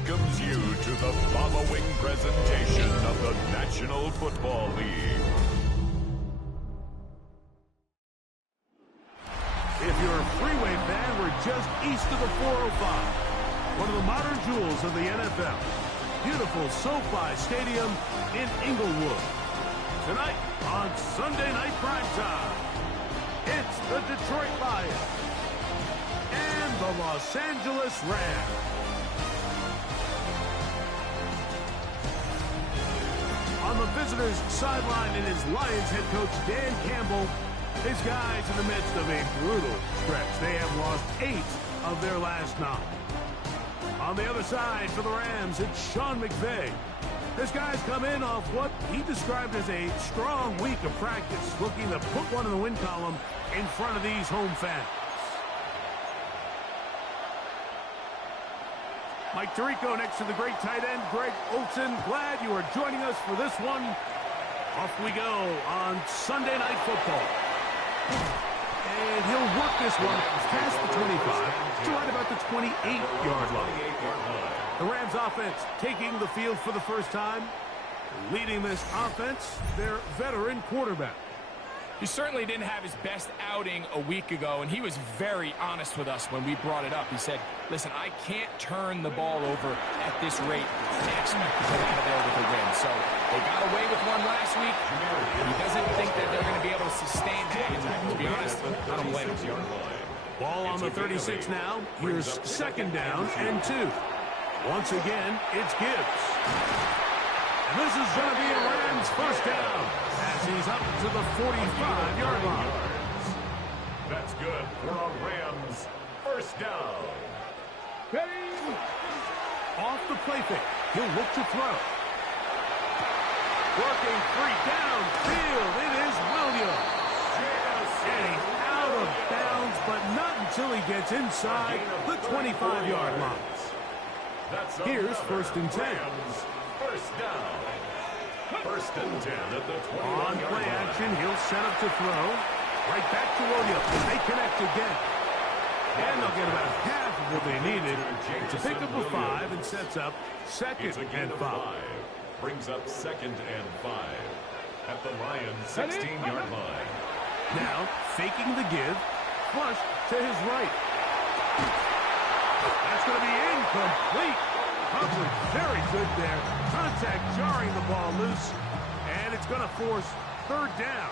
welcomes you to the following presentation of the National Football League. If you're a Freeway fan, we're just east of the 405. One of the modern jewels of the NFL. Beautiful SoFi Stadium in Inglewood. Tonight on Sunday Night Primetime, it's the Detroit Lions and the Los Angeles Rams. On the visitors' sideline is Lions head coach Dan Campbell. His guys in the midst of a brutal stretch. They have lost 8 of their last 9. On the other side for the Rams, it's Sean McVay. This guy's come in off what he described as a strong week of practice, looking to put one in the win column in front of these home fans. Mike Tirico next to the great tight end, Greg Olsen. Glad you are joining us for this one. Off we go on Sunday Night Football. And he'll work this one past the 25 to right about the 28-yard line. The Rams offense taking the field for the first time. Leading this offense, their veteran quarterback. He certainly didn't have his best outing a week ago, and he was very honest with us when we brought it up. He said, listen, I can't turn the ball over at this rate and expect to get out of there with a win. So they got away with one last week. He doesn't think that they're going to be able to sustain that. And to be honest, I don't blame him. Ball on the 36 now. Here's second down and 2. Once again, it's Gibbs. And this is going to be a Rams first down as he's up to the 45-yard line. That's good for a Rams first down. Ready? Off the play fake. He'll look to throw. Working free downfield. It is Williams. Getting out of bounds, but not until he gets inside the 25-yard line. Here's first and 10. First down. First and 10 at the 20. On play action, he'll set up to throw. Right back to Williams. They connect again. And they'll get about half of what they needed to pick up a 5 and sets up second and 5. Brings up second and 5 at the Lions' 16-yard line. Now, faking the give, flush to his right. That's going to be incomplete. Coverage very good there. Contact jarring the ball loose. And it's going to force third down.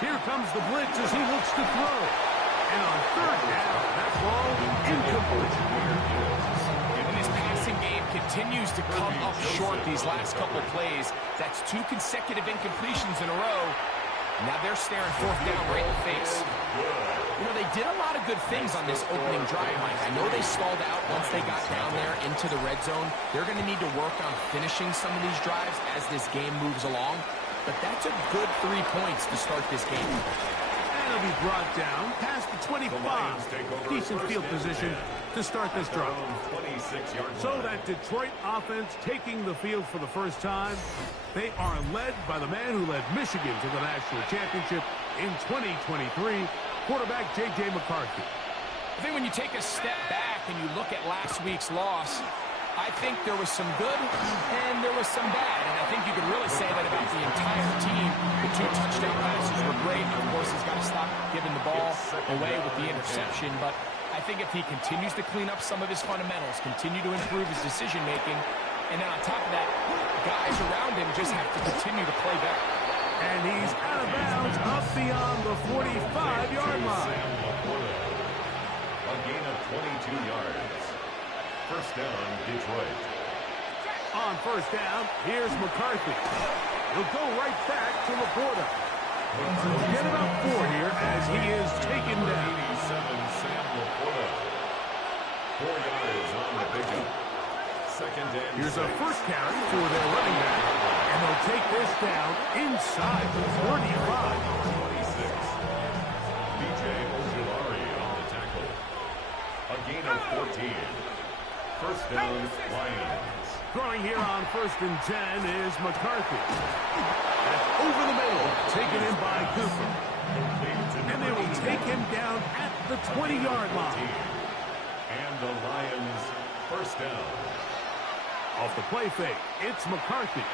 Here comes the blitz as he looks to throw. And on third down, that ball incomplete. And this passing game continues to come up short these last couple plays. That's 2 consecutive incompletions in a row. Now they're staring fourth down right in the face. You know, they did a lot of good things on this opening drive, Mike. I know they stalled out once they got down there into the red zone. They're going to need to work on finishing some of these drives as this game moves along. But that's a good 3 points to start this game. And he'll be brought down past the 25. Decent field position to start this drive. So that Detroit offense taking the field for the first time. They are led by the man who led Michigan to the national championship in 2023, quarterback J.J. McCarthy. I think when you take a step back and you look at last week's loss, I think there was some good and there was some bad. And I think you could really say that about the entire team. The 2 touchdown passes were great. Of course, he's got to stop giving the ball away with the interception. But I think if he continues to clean up some of his fundamentals, continue to improve his decision-making, and then on top of that, guys around him just have to continue to play better. And he's out of bounds up beyond the 45-yard line. A gain of 22 yards. First down, Detroit. On first down, here's McCarthy. He'll go right back to Laporta. He'll get about 4 here as he is taken down. 87, Sam Laporta. 4 yards on the pickup. Second and Here's a first carry for their running back. And they'll take this down inside the 45. 26. B.J. Ojulari on the tackle. A gain of 14. First down, Lions. Throwing here on first and 10 is McCarthy. That's over the middle, taken in by Cooper. And they will take him down at the 20-yard line. And the Lions First down. Off the play fake, it's McCarthy.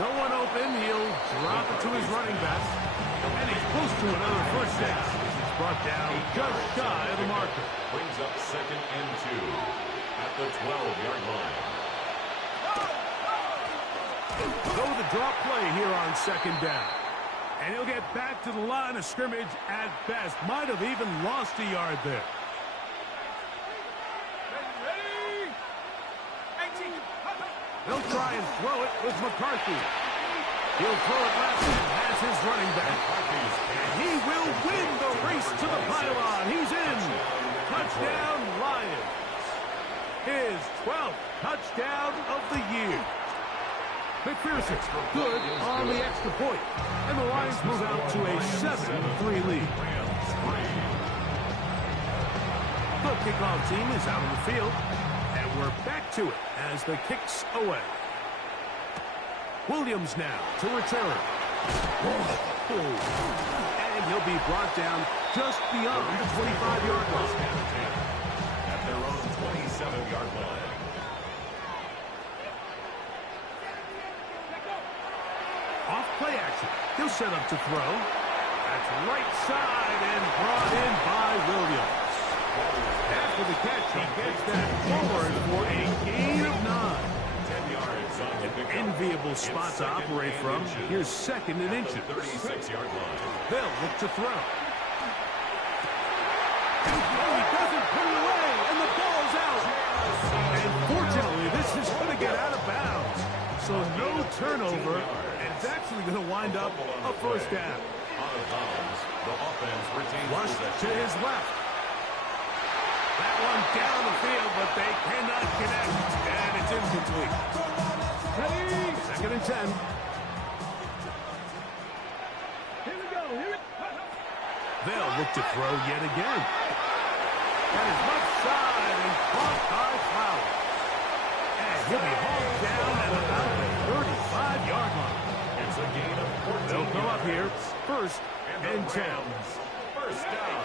No one open. He'll drop it to his running back. And he's close to another first down. He's brought down just shy of the marker. Brings up 2nd and 2 at the 12-yard line. Go the drop play here on 2nd down. And he'll get back to the line of scrimmage at best. Might have even lost a yard there. They'll try and throw it with McCarthy. He'll throw it left and has his running back. And he will win the race to the pylon. He's in. Touchdown, Lions. His 12th touchdown of the year. McPherson, good on the extra point. And the Lions move out to a 7-3 lead. The kickoff team is out on the field. And we're back to it as the kick's away. Williams now to return. And he'll be brought down just beyond the 25-yard line. At their own 27-yard line. Off play action. He'll set up to throw. That's right side and brought in by Williams. After the catch, he gets that forward for a gain of 9. 10 yards on the pickup. Enviable spot to operate from. Here's 2nd and inches. 36-yard line. They'll look to throw. And he doesn't put it away, and the ball's out. And fortunately, this is going to get out of bounds. So no turnover, and it's actually going to wind up a first down. Out of bounds, the offense retains Flush to possession. his left. That one down the field, but they cannot connect, and it's incomplete. 2nd and 10. Here we go. They'll look to throw yet again. That is left side and caught by Flowers. And he'll be hauled down at about the 35-yard line. It's a gain of 14 They'll come up here, yards. 1st and 10. First down.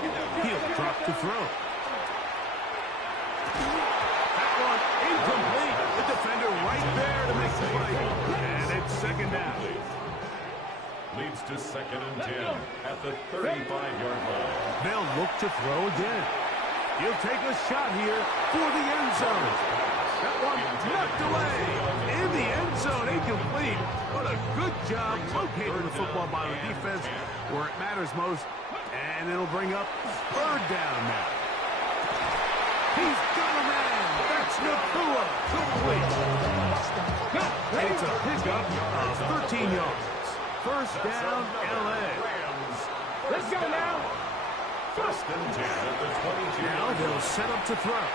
He'll drop to throw. That one incomplete. The defender right there to make the play. And it's 2nd down. Leads to 2nd and 10 at the 35-yard line. They'll look to throw again. He'll take a shot here for the end zone. That one knocked away in the end zone, incomplete. What a good job locating the football by the defense where it matters most. And it'll bring up 3rd down now. He's got a man. That's Nakua. Complete. It's a pickup of 13 yards. First down, L.A. Let's go now. 1st and 10 at the 22. Now they'll set up to throw.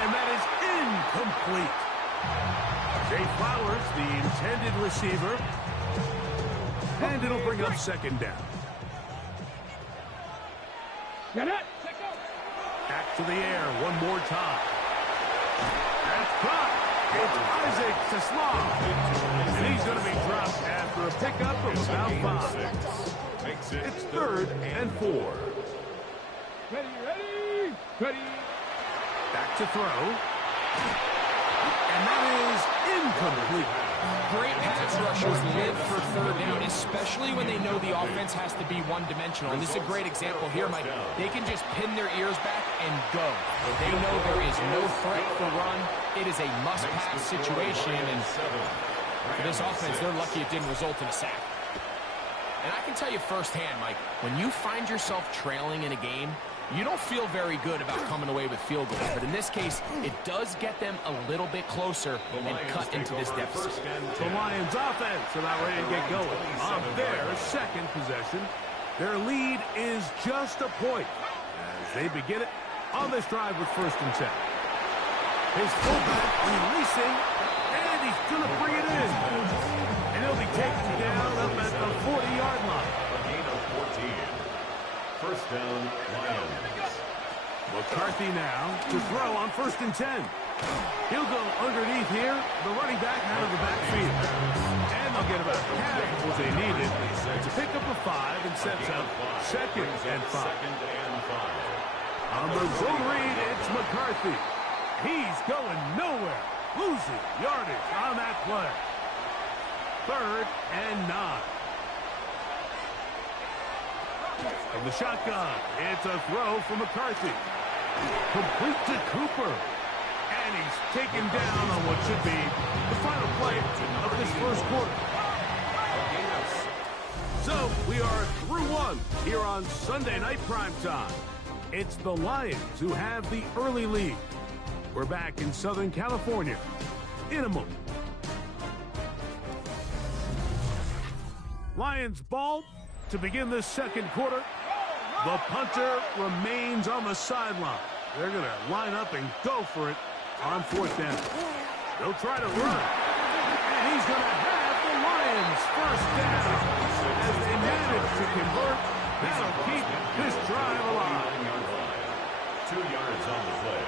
And that is incomplete. Jay Flowers, the intended receiver. And it'll bring up 2nd down. Back to the air one more time. That's caught. It's Isaac to Slaw. And he's going to be dropped after a pickup of about 5. Makes it It's 3rd and 4. Ready. Back to throw. And that is incomplete. Great pass rushers live for 3rd down, especially when they know the offense has to be one-dimensional. And this is a great example here, Mike. They can just pin their ears back and go. They know there is no threat for run. It is a must-pass situation, and for this offense, they're lucky it didn't result in a sack. And I can tell you firsthand, Mike, when you find yourself trailing in a game, you don't feel very good about coming away with field goals. But in this case, it does get them a little bit closer and cut into this deficit. The Lions offense about ready to get going on their 2nd possession. Their lead is just a point as they begin it on this drive with 1st and 10. His fullback releasing, and he's going to bring it in. And he'll be taken down up at the 40-yard line. a gain of 14. First down, Lions. McCarthy now to throw on 1st and 10. He'll go underneath here. The running back out of the backfield. And they'll get about half what they needed. It's a pickup of 5 and sets up 2nd and 5. 2nd and 5. On the zone read, it's McCarthy. He's going nowhere. Losing yardage on that play. 3rd and 9. From the shotgun, it's a throw for McCarthy. Complete to Cooper. And he's taken down on what should be the final play of this first quarter. So, we are through one here on Sunday Night Primetime. It's the Lions who have the early lead. We're back in Southern California in a moment. Lions ball to begin the second quarter. The punter remains on the sideline. They're going to line up and go for it on 4th down. They'll try to run. And he's going to have the Lions first down as they manage to convert. That'll keep this drive alive. 2 yards on the play.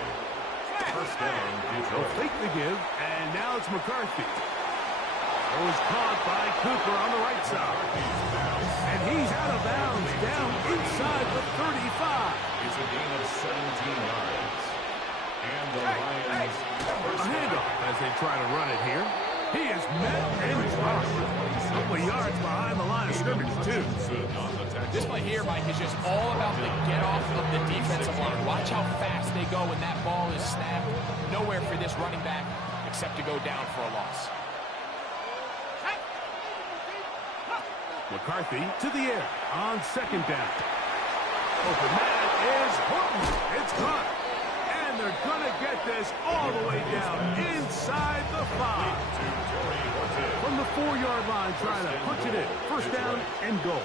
First down, They'll fake the give, and now it's McCarthy. It was caught by Cooper on the right side. And he's out of bounds, down inside the 35. It's a gain of 17 yards. And the Lions... A handoff as they try to run it here. He is met and dropped. A couple of yards behind the line of scrimmage, too. This play here, Mike, is just all about the get-off of the defensive line. Watch how fast they go when that ball is snapped. Nowhere for this running back except to go down for a loss. McCarthy to the air on 2nd down. Open man is Horton. It's caught. And they're going to get this all the way down inside the 5. From the 4-yard line, trying to punch it in. First down and goal.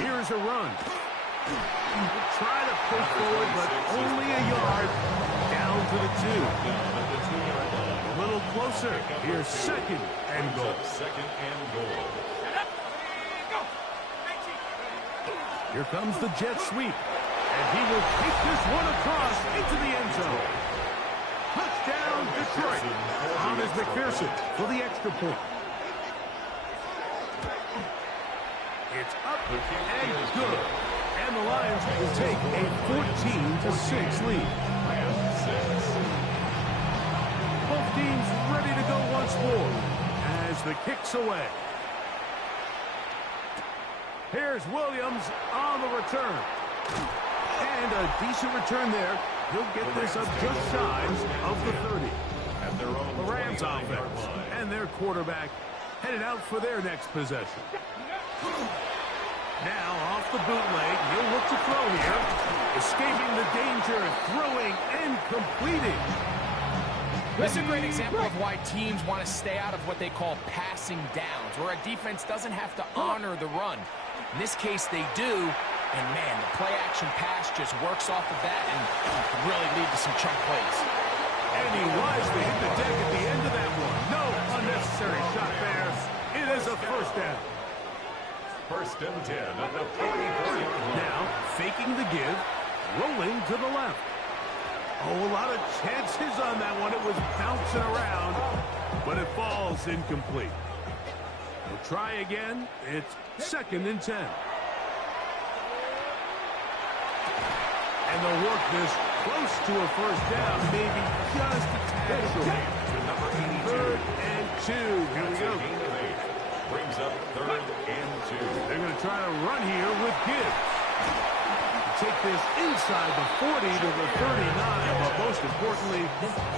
Here's a run. Try to push forward, but only a yard. Down to the 2. A little closer. Here's 2nd and goal. 2nd and goal. Here comes the jet sweep. And he will take this one across into the end zone. Touchdown, Detroit. On is McPherson for the extra point. It's up and good. And the Lions will take a 14-6 lead. Both teams ready to go once more as the kick's away. Here's Williams on the return. And a decent return there. He'll get this up just shy of the 30. The Rams offense and their quarterback headed out for their next possession. Now off the bootleg, he'll look to throw here. Escaping the danger, throwing and completing. This is a great example of why teams want to stay out of what they call passing downs, where a defense doesn't have to honor the run. In this case, they do, and man, the play-action pass just works off of that and can really lead to some chunk plays. And he wisely hit the deck at the end of that one. No unnecessary shot there. It is a first down. 1st and 10 at the 44-yard line. Now, faking the give, rolling to the left. Oh, a lot of chances on that one. It was bouncing around, but it falls incomplete. We'll try again. It's 2nd and 10. And they'll work this close to a first down, maybe just a tad short. 3rd and 2. Here we go. Brings up 3rd and 2. They're going to try to run here with Gibbs. Take this inside the 40 to the 39, but most importantly,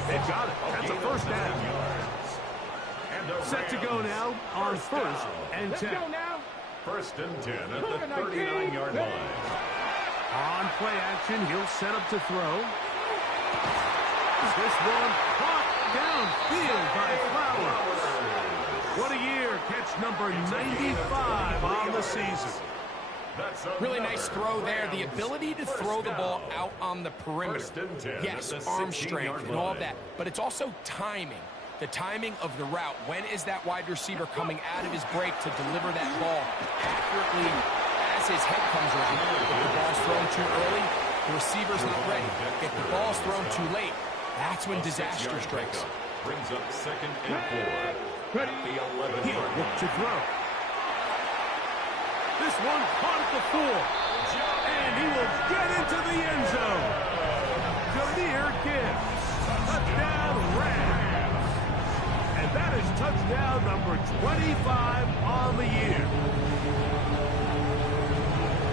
they've got it. That's a first down. Set to go now on 1st and 10. 1st and 10 at the 39-yard line. On play action, he'll set up to throw. This one caught downfield by Flowers. What a year. Catch number 95 on the season. Really nice throw there. The ability to throw the ball out on the perimeter. Yes, arm strength and all of that. But it's also timing. The timing of the route. When is that wide receiver coming out of his break to deliver that ball accurately as his head comes around? If the ball's thrown too early, the receiver's not ready. If the ball's thrown too late, that's when disaster strikes. Brings up 2nd and 4. At the 11-yard line. Look to throw. This one caught at the 4. And he will get into the end zone. Jahmyr Gibbs. Touchdown, Rams. And that is touchdown number 25 on the year.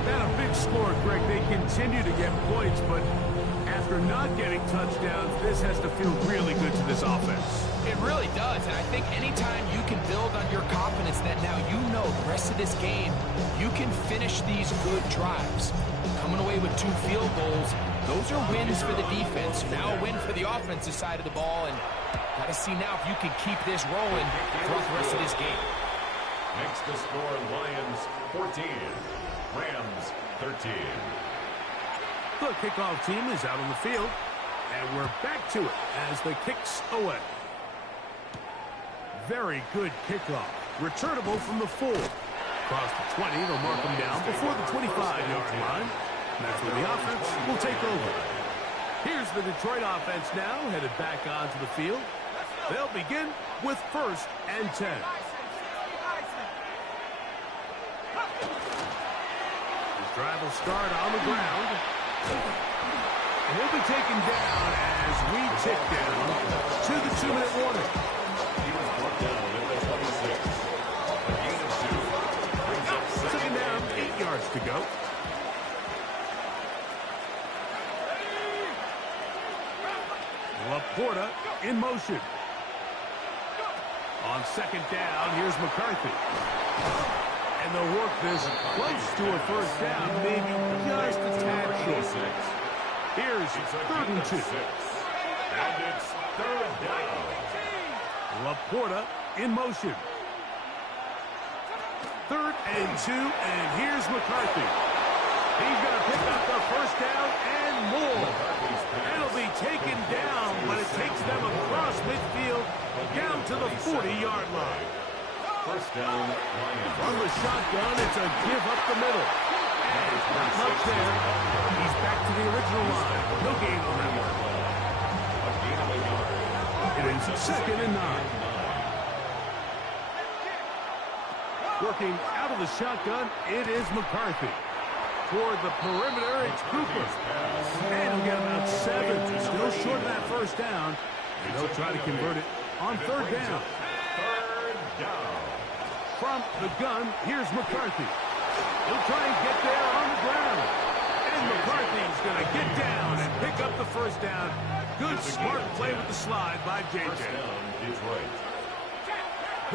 Not a big score, Greg. They continue to get points, but after not getting touchdowns, this has to feel really good to this offense. It really does, and I think anytime you can build on your confidence that now you know the rest of this game, you can finish these good drives. Coming away with 2 field goals, those are wins for the defense. Now a win for the offensive side of the ball, and got to see now if you can keep this rolling throughout the rest of this game. Makes the score Lions 14, Rams 13. The kickoff team is out on the field, and we're back to it as the kicks away. Very good kickoff. Returnable from the 4. Across the 20, they'll mark them down before the 25-yard line. And that's where the offense will take over. Here's the Detroit offense now, headed back onto the field. They'll begin with 1st and 10. His drive will start on the ground. And he'll be taken down as we tick down to the 2-minute warning. He was brought down at the 26. A gain of 2. Brings up Second down, 8 yards to go. Laporta in motion. On 2nd down, here's McCarthy. And they'll work this close to a 1st down, maybe just a tad short. Here's 3rd and 2. And it's 3rd down. Laporta in motion. 3rd and 2, and here's McCarthy. He's going to pick up the 1st down and more. It'll be taken down, but it takes them across midfield down to the 40-yard line. 1st down, Lions. From the shotgun, it's a give up the middle. And not much there. He's back to the original line. No gain on that one. A gain of a yard. It is 2nd and 9. Working out of the shotgun, it is McCarthy. Toward the perimeter, it's Cooper. And he'll get about 7. Still short of that 1st down. And they'll try to convert it on 3rd down. 3rd down. From the gun, here's McCarthy. He'll try and get there on the ground. And McCarthy's going to get down and pick up the 1st down. Good, smart play with the slide by JJ. 1st down, Detroit.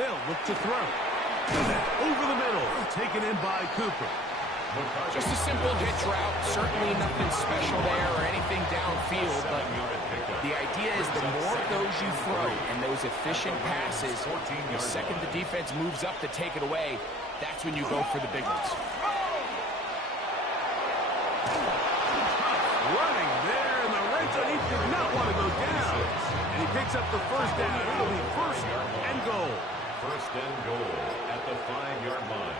They'll look to throw. And then over the middle, taken in by Cooper. Just a simple hitch route. Certainly nothing special there or anything downfield, but the idea is the more of those you throw and those efficient passes, the second the defense moves up to take it away, that's when you go for the big ones. Running there in the red zone. He did not want to go down. And he picks up the 1st down. It'll be 1st and goal. 1st and goal at the 5-yard line.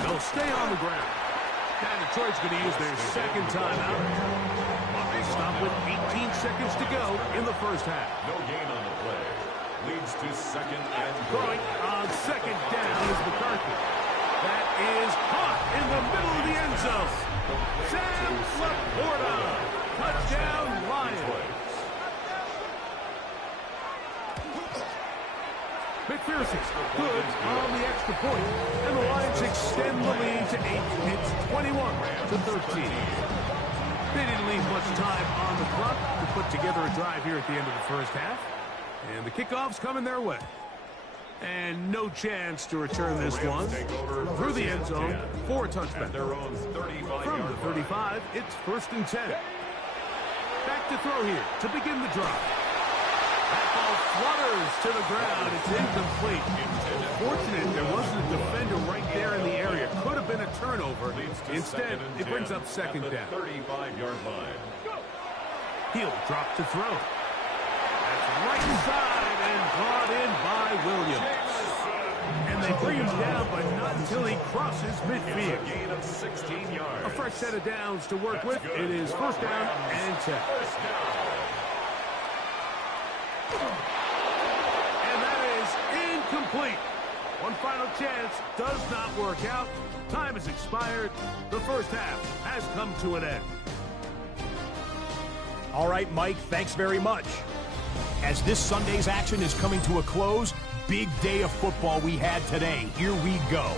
They'll stay on the ground. Now Detroit's going to use their 2nd timeout. They stop with 18 seconds to go in the 1st half. No gain on the play. Leads to 2nd and goal. Throwing on 2nd down is McCarthy. That is caught in the middle of the end zone. Sam Laporta. Touchdown, Lions. McPherson good on the extra point, and the Lions extend the lead to 8. It's 21-13. They didn't leave much time on the clock to put together a drive here at the end of the 1st half, and the kickoff's coming their way. And no chance to return this one through the end zone for a touchback. From the 35, it's 1st and 10. Back to throw here to begin the drive. That ball flutters to the ground. It's incomplete. Fortunate there wasn't a defender right there in the area. Could have been a turnover. Instead, it brings up 2nd down. 35-yard line. He'll drop to throw. That's right side and brought in by Williams. And they bring him down, but not until he crosses midfield. A gain of 16 yards. A fresh set of downs to work with. It is 1st down and 10. And that is incomplete. One final chance does not work out. Time has expired. The first half has come to an end. All right, Mike, thanks very much. As this Sunday's action is coming to a close, big day of football we had today. Here we go.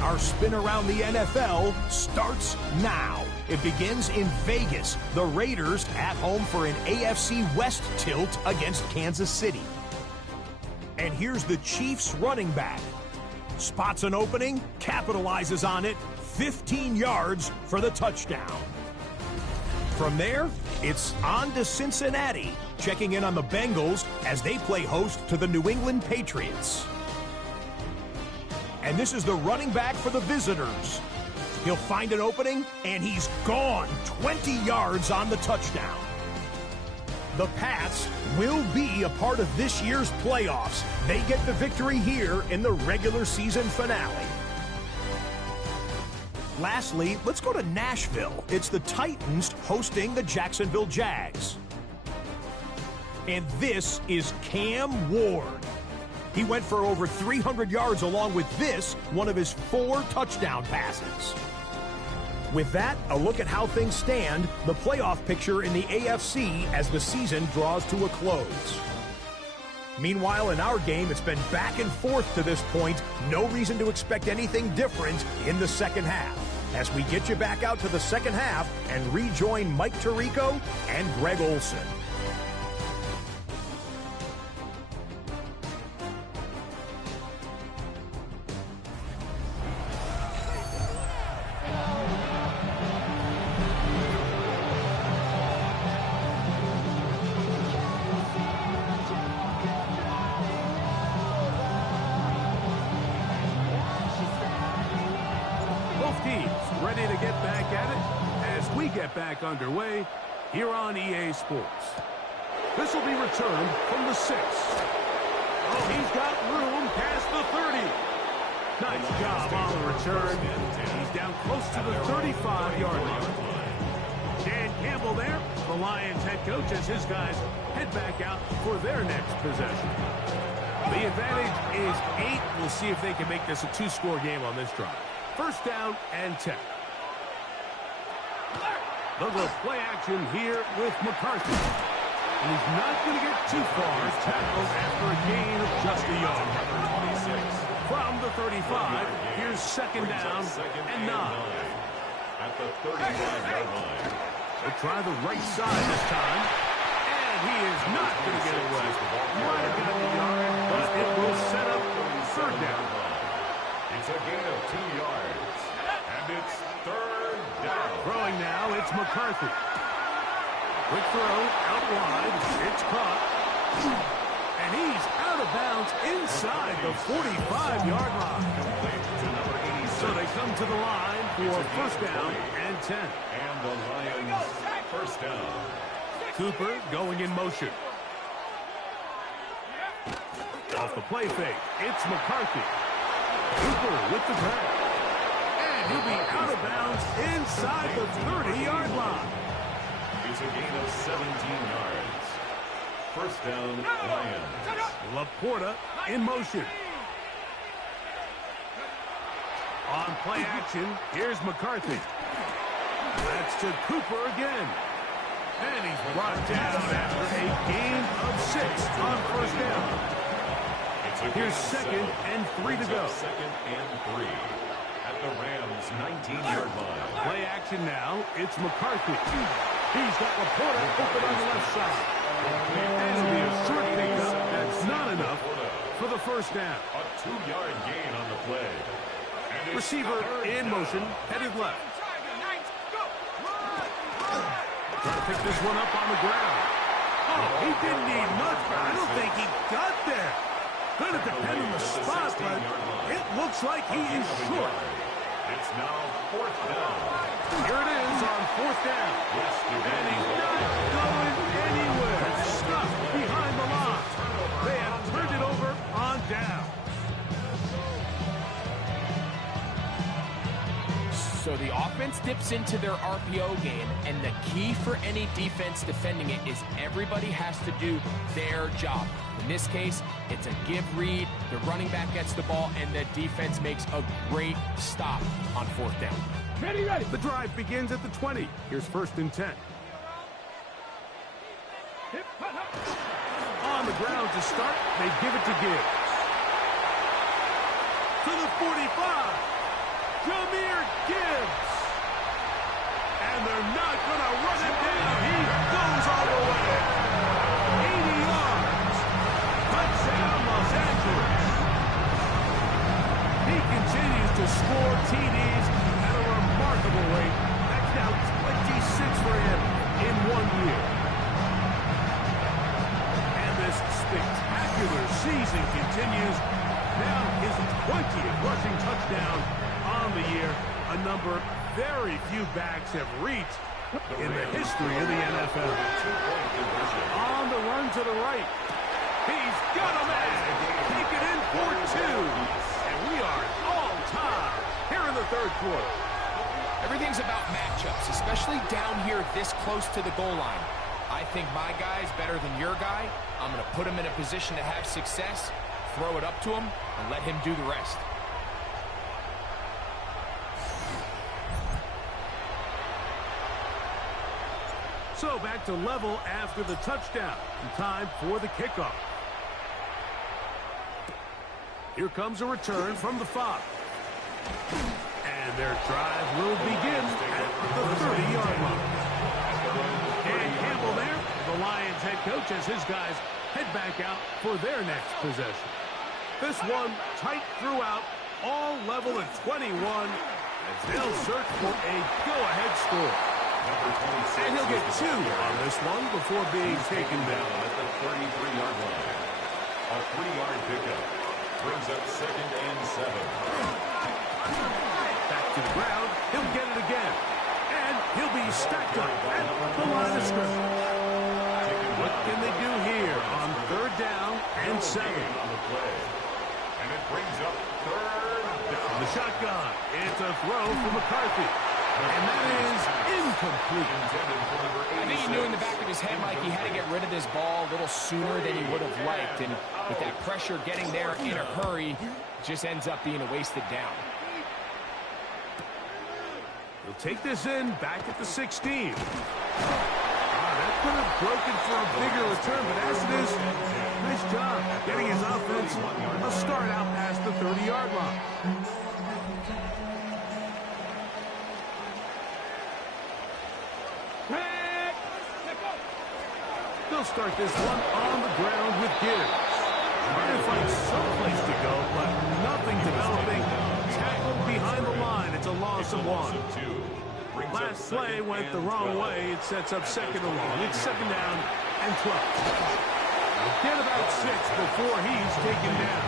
Our spin around the NFL starts now. It begins in Vegas. The Raiders at home for an AFC West tilt against Kansas City. And here's the Chiefs running back. Spots an opening, capitalizes on it, 15 yards for the touchdown. From there, it's on to Cincinnati, checking in on the Bengals as they play host to the New England Patriots. And this is the running back for the visitors. He'll find an opening, and he's gone 20 yards on the touchdown. The Pats will be a part of this year's playoffs. They get the victory here in the regular season finale. Lastly, let's go to Nashville. It's the Titans hosting the Jacksonville Jags. And this is Cam Ward. He went for over 300 yards along with this, one of his 4 touchdown passes. With that, a look at how things stand, the playoff picture in the AFC as the season draws to a close. Meanwhile, in our game, it's been back and forth to this point. No reason to expect anything different in the second half. As we get you back out to the second half and rejoin Mike Tirico and Greg Olson. Ready to get back at it as we get back underway here on EA Sports. This will be returned from the 6. Oh, he's got room past the 30. Nice job on the return. He's down close to the 35-yard line. Dan Campbell there, the Lions head coach, as his guys head back out for their next possession. The advantage is 8. We'll see if they can make this a 2-score game on this drive. First down and 10. They'll go play action here with McCarthy. And he's not going to get too far. Tackled after a gain of just a yard. From the 35, here's second down and 9. At the 35-yard line. They'll try the right side this time. And he is not going to get away. Might have got the yard, but it will set up third down. It's a gain of 2 yards. And it's third down. Throwing now, it's McCarthy. Quick throw, out wide. It's caught. And he's out of bounds inside the 45-yard line. So they come to the line for first down and 10. And the Lions first down. Cooper going in motion. Off the play fake, it's McCarthy. Cooper with the grab. And he'll be out of bounds inside the 30-yard line. It's a gain of 17 yards. First down, Lions. Laporta in motion. On play action, here's McCarthy. That's to Cooper again. And he's brought down after a gain of 6 on first down. Here's second and 3 to go. Second and 3 at the Rams' 19-yard line. Play action now. It's McCarthy. He's got Laporta open on the left side. And it'll be a short pickup. That's not enough for the first down. A 2-yard gain on the play. Receiver in motion, headed left. Trying to pick this one up on the ground. Oh, he didn't need much, but I don't think he got there. Going to depend on the spot, but it looks like he is short. It's now fourth down. Here it is on fourth down. And he's not going anywhere. Stuck behind the line. They have turned it over on down. So the offense dips into their RPO game, and the key for any defense defending it is everybody has to do their job. In this case, it's a give read, the running back gets the ball, and the defense makes a great stop on 4th down. Ready. The drive begins at the 20. Here's 1st and 10. On the ground to start, they give it to Gibbs. To the 45. Jahmyr Gibbs. And they're not going to run him down. He goes all the way. 80 yards. Touchdown, Los Angeles. He continues to score TDs at a remarkable rate. That's now 26 for him in 1 year. And this spectacular season continues. Now his 20th rushing touchdown on the year, a number very few backs have reached in the history of the NFL. On the run to the right. He's got a man. Take it in for 2. And we are all tied here in the 3rd quarter. Everything's about matchups, especially down here this close to the goal line. I think my guy's better than your guy. I'm going to put him in a position to have success, throw it up to him, and let him do the rest. So back to level after the touchdown. And time for the kickoff. Here comes a return from the 5. And their drive will begin at the 30-yard line. And Campbell there, the Lions head coach, as his guys head back out for their next possession. This one tight throughout, all level at 21, as they'll search for a go-ahead score. And he'll get 2 on this one before being taken down at the 33-yard line. A 3-yard pickup brings up 2nd and 7. Back to the ground, he'll get it again. And he'll be stacked up at the line of scrimmage. What can they do here on 3rd down and 7? On the play. And it brings up 3rd down. The shotgun. It's a throw for McCarthy. And that is incomplete. I think he knew in the back of his head, Mike, he had to get rid of this ball a little sooner than he would have liked. And with that pressure getting there in a hurry, it just ends up being a wasted down. He'll take this in back at the 16. That could have broken for a bigger return, but as it is, nice job getting his offense a start out past the 30-yard line. They'll start this one on the ground with Gibbs. Trying to find someplace to go, but nothing developing. Tackled behind the line. It's a loss of 1. Last play went the wrong way. It sets up 2nd and long. It's 2nd down and 12. We'll get about 6 before he's taken down.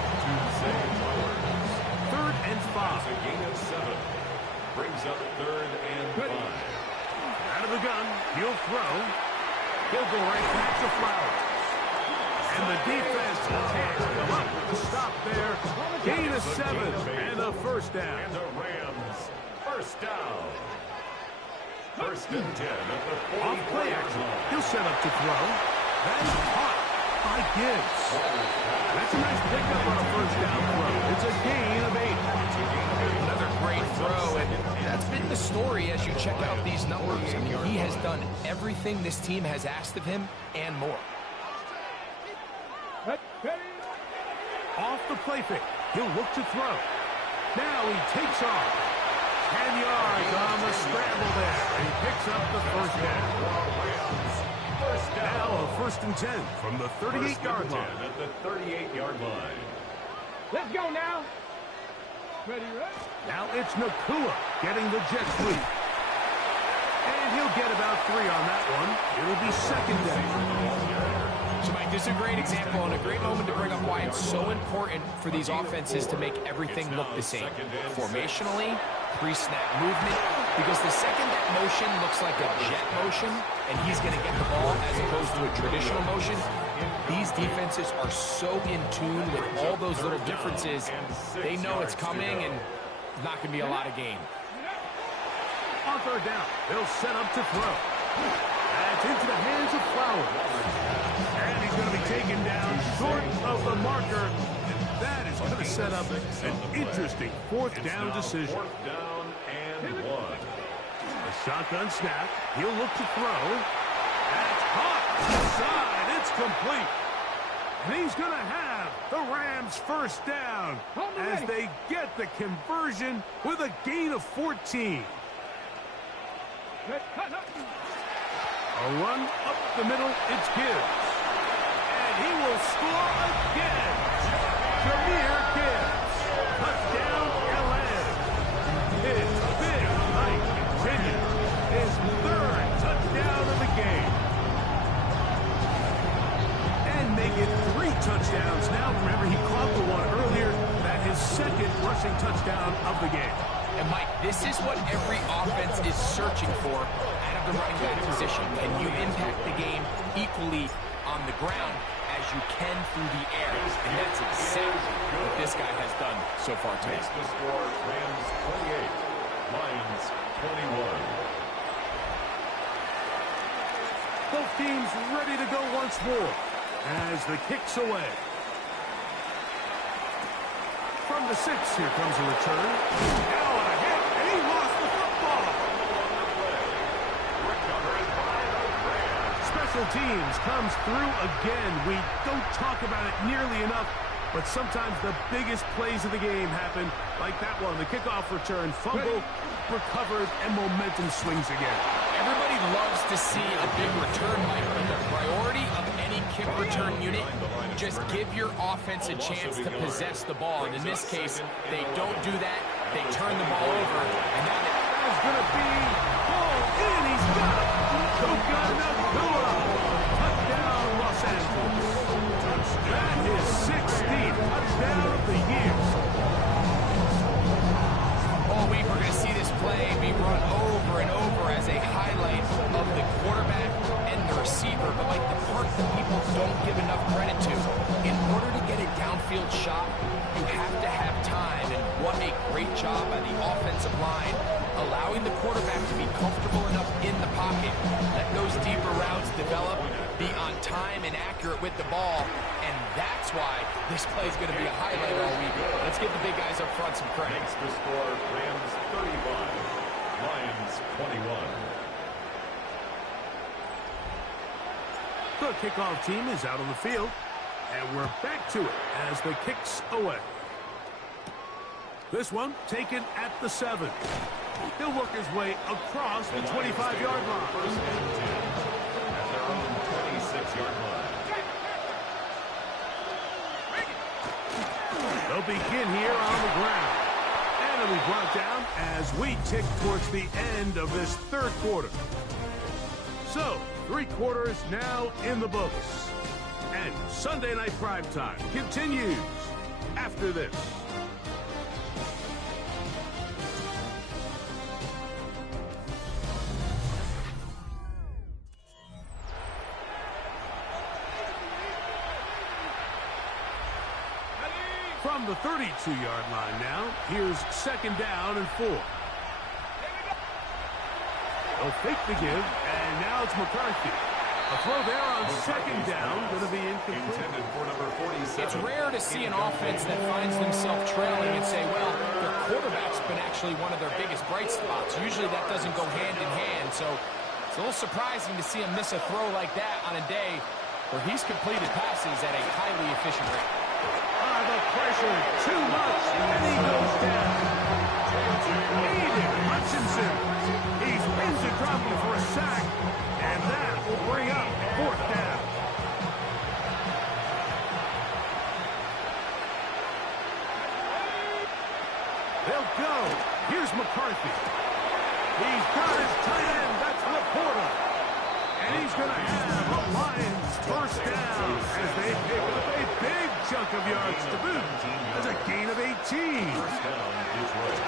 3rd and 5. A gain of 7. Brings up 3rd and 5. Out of the gun. He'll throw. He'll go right back to Flowers. And the defense can't come up with a stop there. Gain of 7 and a 1st down. And the Rams, 1st down. 1st and 10 at the 40. Off play action. He'll set up to throw. That is caught by Gibbs. That's a nice pickup on a 1st down throw. It's a gain of 8. Another great throw, and that's been the story as you check out these numbers. I mean, he has done everything this team has asked of him and more. Off the play fake. He'll look to throw. Now he takes off. 10 yards on the scramble there. He picks up the 1st down. Now a 1st and 10 from the 38-yard line. At the 38-yard line. Let's go now. Ready? Now it's Nakua getting the jet sweep. And he'll get about 3 on that one. It'll be 2nd down. So, Mike, this is a great example and a great moment to bring up why it's so important for these offenses to make everything look the same. Formationally, pre-snap movement, because the second that motion looks like a jet motion and he's going to get the ball as opposed to a traditional motion, these defenses are so in tune with all those little differences. They know it's coming and it's not going to be a lot of gain. On third down, they'll set up to throw. That's into the hands of Flowers. And he's going to be taken down short of the marker. And that is going to set up an interesting fourth down decision. Fourth down and 1. A shotgun snap. He'll look to throw. That's hot inside. It's complete. And he's going to have the Rams first down as they get the conversion with a gain of 14. A run up the middle, it's Gibbs. And he will score again. Jameer Gibbs. Touchdown, LA. His big night continues. His third touchdown of the game. And make it 3 touchdowns now. Remember, he caught the one earlier. That his second rushing touchdown of the game. And, Mike, this is what every offense is searching for out of the running back position. Can you impact the game equally on the ground as you can through the air? And that's exactly what this guy has done so far today. Makes the score Rams 28, Lions 21. Both teams ready to go once more as the kick's away. From the 6, here comes a return. Now on a hit, and he lost the football. Special teams comes through again. We don't talk about it nearly enough, but sometimes the biggest plays of the game happen, like that one. The kickoff return, fumble, recovered, and momentum swings again. Everybody loves to see a big return, Mike, but the priority of any kick return unit, just give your offense a chance to possess the ball. And in this case, they don't do that. They turn the ball over. And now that is going to be ball in. He's got it. Puka Nacua. Touchdown, Los Angeles. That is 16th touchdown of the year. All week we're going to see this play be run over and over as a highlight of the quarterback and the receiver. But like the part that people don't give enough credit to, in order to get a downfield shot, you have to have time. And what a great job by the offensive line, allowing the quarterback to be comfortable enough in the pocket, let those deeper routes develop, be on time and accurate with the ball. And that's why this play is going to be a highlight all week. Let's give the big guys up front some credit. Makes the score Rams 35, Lions 21. The kickoff team is out on the field, and we're back to it as the kick's away. This one taken at the 7. He'll work his way across the 25-yard line. First and 10 at their own 26-yard line. They'll begin here on the ground. And it'll be brought down as we tick towards the end of this third quarter. So, 3 quarters now in the books. And Sunday Night Primetime continues after this. From the 32-yard line now, here's 2nd down and 4. They'll fake the give, and now it's McCarthy. A throw there on 2nd down, going to be incomplete. Intended for number 47. It's rare to see an offense that finds themselves trailing and say, well, their quarterback's been actually one of their biggest bright spots. Usually that doesn't go hand in hand, so it's a little surprising to see him miss a throw like that on a day where he's completed passes at a highly efficient rate. The pressure, too much, and he goes down. Aiden Hutchinson. He spins it, dropping for a sack, and that will bring up 4th down. They'll go. Here's McCarthy. He's got his tight end. That's Laporta. And he's going to have the Lions first down as they pick up a big chunk of yards to boot. That's a gain of 18. First down, Detroit.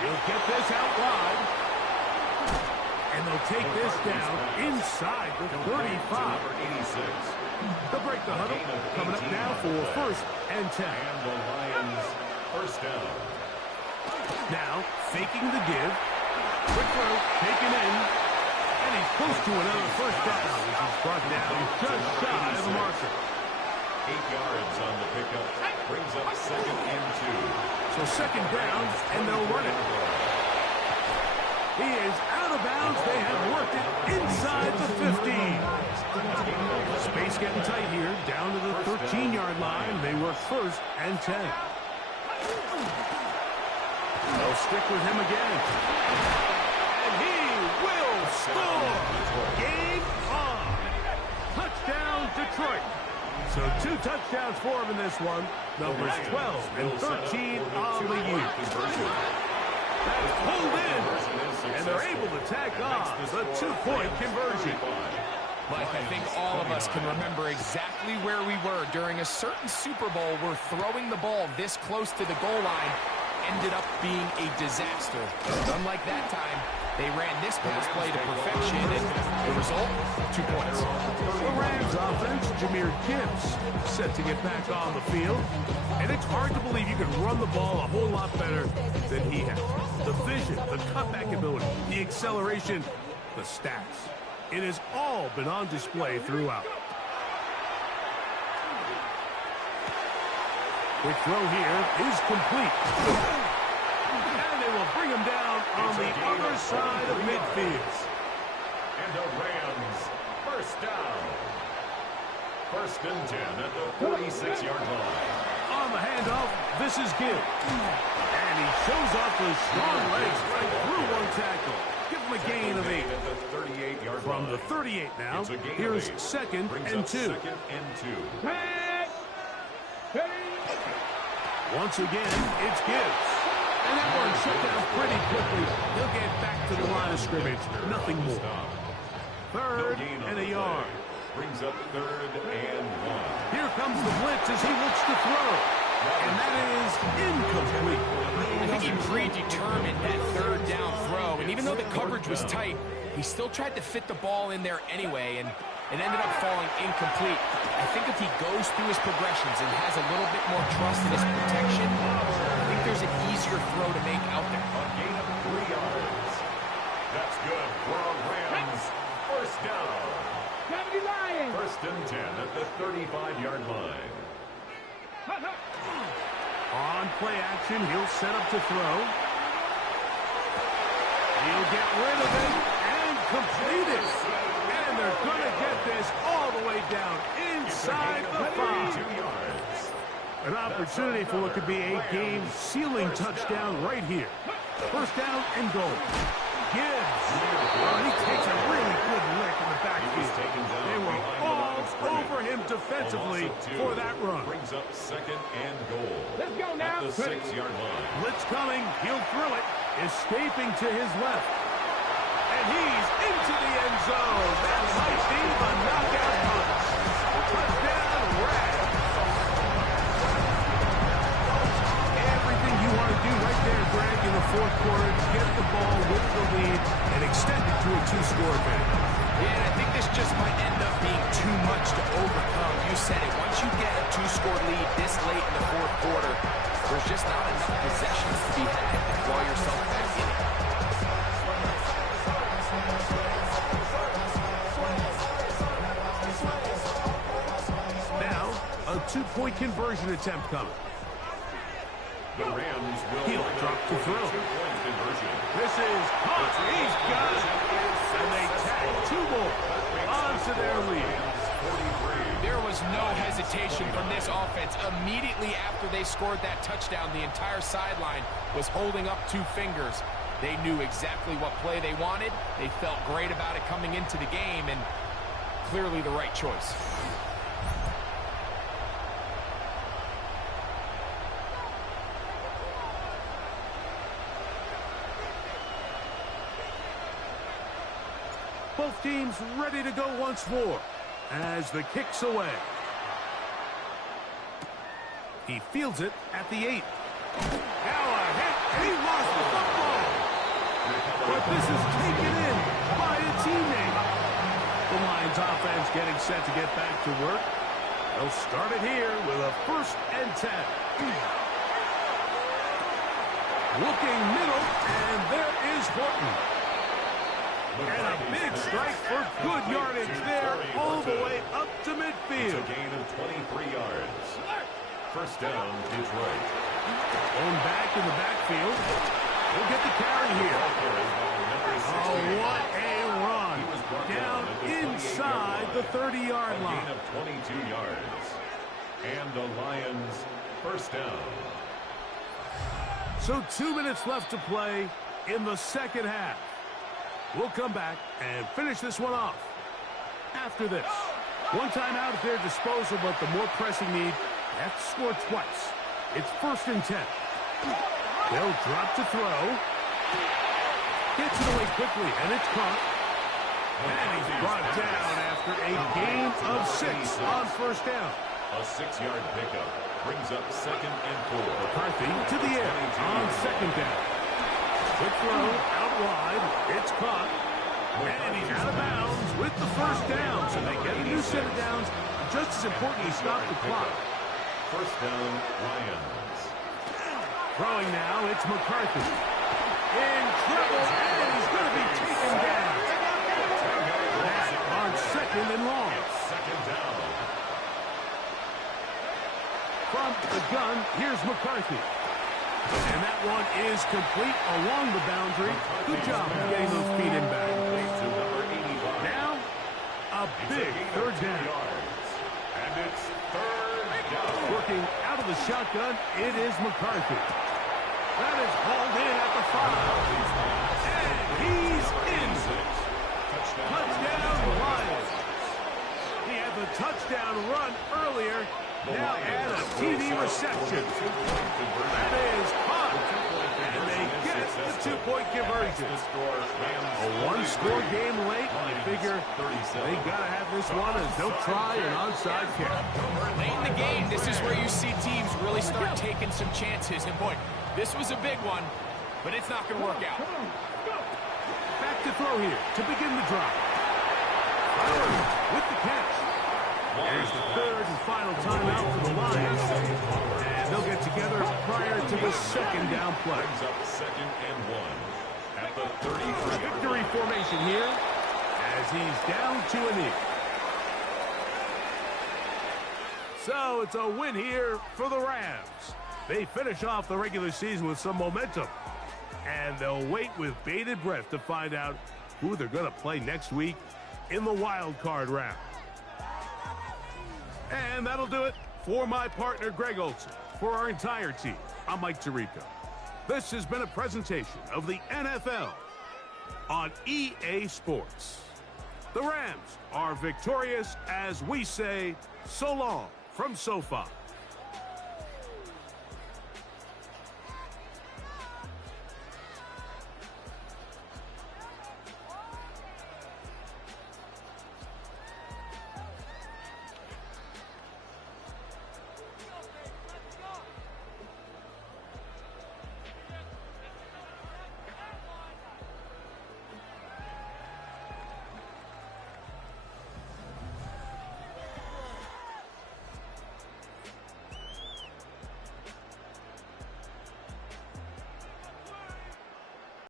He'll get this out wide. And they'll take this down inside the 35. Number 86. They'll break the huddle. Coming up now for 1st and 10. And the Lions first down. Now, faking the give. Quick throw, taken in. And he's close to another first down, which is brought down just shy of the marker. 8 yards on the pickup. Brings up 2nd and 2. So 2nd down, and they'll run it. He is out of bounds. They have worked it inside the 15. Space getting tight here. Down to the 13-yard line. They work 1st and 10. They'll stick with him again. And he will score. Game on. Touchdown, Detroit. So 2 touchdowns for him in this one. Numbers 12 and 13 on the year. That's pulled in, and they're able to tack on the 2-point conversion. Mike, I think all of us can remember exactly where we were during a certain Super Bowl where throwing the ball this close to the goal line ended up being a disaster. Unlike that time, they ran this pass play to perfection, and the result, 2 points. The Rams offense, Jahmyr Gibbs, set to get back on the field. And it's hard to believe you can run the ball a whole lot better than he has. The vision, the cutback ability, the acceleration, the stats. It has all been on display throughout. Quick throw here is complete. And they will bring him down on the other side of midfield. And the Rams, 1st down. 1st and 10 at the 46-yard line. On the handoff, this is Gibbs. And he shows off his strong legs right through 1 tackle. Give him a gain of 8. At the 38-yard From line. the 38 now, here's 2nd and 2. 2nd and 2. Once again, it's Gibbs. And that one shut down pretty quickly. He'll get back to the line of scrimmage. Nothing more. 3rd and a yard. Brings up 3rd and 1. Here comes the blitz as he looks to throw. And that is incomplete. I think he predetermined that 3rd down throw, and even though the coverage was tight, he still tried to fit the ball in there anyway, and it ended up falling incomplete. I think if he goes through his progressions and has a little bit more trust in his protection, I think there's an easier throw to make out there. A gain of 3 yards. That's good for a Rams 1st down. 1st and 10 at the 35-yard line. On play action, he'll set up to throw. He'll get rid of it and complete it. And they're going to get this all the way down inside the 5. 2 yards. An opportunity for what could be a game-sealing touchdown right here. 1st down and goal. Gibbs. Oh, he takes a really good lick in the backfield. They were all over him defensively for that run. Brings up 2nd and goal. Let's go now. At the 6-yard line. Blitz coming. He'll throw it. Escaping to his left. And he's into the end zone. That might be the knockout punch. Touchdown, Rams. Everything you want to do right there, Greg, in the 4th quarter, get the ball with the lead and extend it to a 2-score advantage. Yeah, and I think this just might end up being too much to overcome. You said it. Once you get a 2-score lead this late in the 4th quarter, there's just not enough possessions to be had to draw yourself back in it. Now, a 2-point conversion attempt coming. The Rams will He'll drop to throw. 2-point conversion. This is caught. He's got it. And they tag 2 more onto their lead. There was no hesitation from this offense. Immediately after they scored that touchdown, the entire sideline was holding up 2 fingers. They knew exactly what play they wanted. They felt great about it coming into the game, and clearly the right choice. Both teams ready to go once more as the kick's away. He fields it at the 8. Now a hit, and he lost the football. But this is taken in by a teammate. The Lions offense getting set to get back to work. They'll start it here with a 1st and 10. Looking middle, and there is Horton. And a big strike for good yardage there, all the way up to midfield. It's a gain of 23 yards. First down, Detroit. Going back in the backfield. He'll get the carry here. Oh, what a run. Down inside the 30-yard line. A gain of 22 yards. And the Lions, first down. So 2 minutes left to play in the second half. We'll come back and finish this one off after this. One timeout at their disposal, but the more pressing need, they have to score twice. It's 1st and 10. They'll drop to throw. Gets it away quickly, and it's caught. And he's brought down after a gain of 6 on 1st down. A 6-yard pickup brings up 2nd and 4. McCarthy to the air on 2nd down. Quick throw out wide. It's caught. And he's out of bounds with the 1st down. So they get a new set of downs. Just as important, he stopped the clock. First down, Lions. Throwing now, it's McCarthy. In trouble, and he's going to be taken down. On 2nd and long. Second down. From the gun, here's McCarthy. And that one is complete along the boundary. Good job of getting those feet in back. Now, a big 3rd down. And it's 3rd down. Working out of the shotgun, it is McCarthy. That is hauled in at the 5. And he's in. Touchdown, Lions. He had the touchdown run earlier. Now add a TD reception. That is caught. And they get the 2-point conversion. A 1-score game late. I figure they got to have this one as they'll try an onside kick. Late in the game, this is where you see teams really start taking some chances. And boy, this was a big one, but it's not going to work out. Back to throw here to begin the drive. Flowers with the catch. There's the 3rd and final timeout for the Lions. And they'll get together prior to the 2nd down play. Brings up 2nd and 1 at the 33. Victory formation here as he's down to a knee. So it's a win here for the Rams. They finish off the regular season with some momentum. And they'll wait with bated breath to find out who they're going to play next week in the wild card round. And that'll do it for my partner, Greg Olson. For our entire team, I'm Mike Tirico. This has been a presentation of the NFL on EA Sports. The Rams are victorious as we say so long from SoFi.